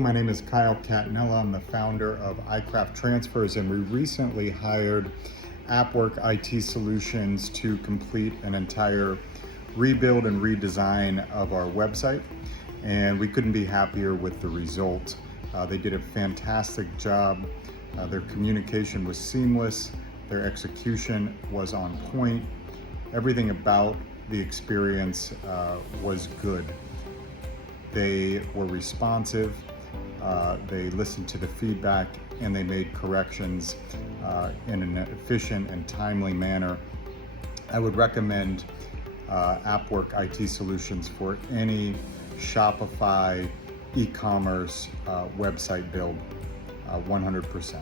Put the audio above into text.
my name is Kyle Catanella. I'm the founder of iCraft Transfers, and we recently hired APPWRK IT Solutions to complete an entire rebuild and redesign of our website, and we couldn't be happier with the result. They did a fantastic job. Their communication was seamless, their execution was on point, everything about the experience was good. They were responsive, they listened to the feedback, and they made corrections in an efficient and timely manner. I would recommend APPWRK IT Solutions for any Shopify e-commerce website build, 100%.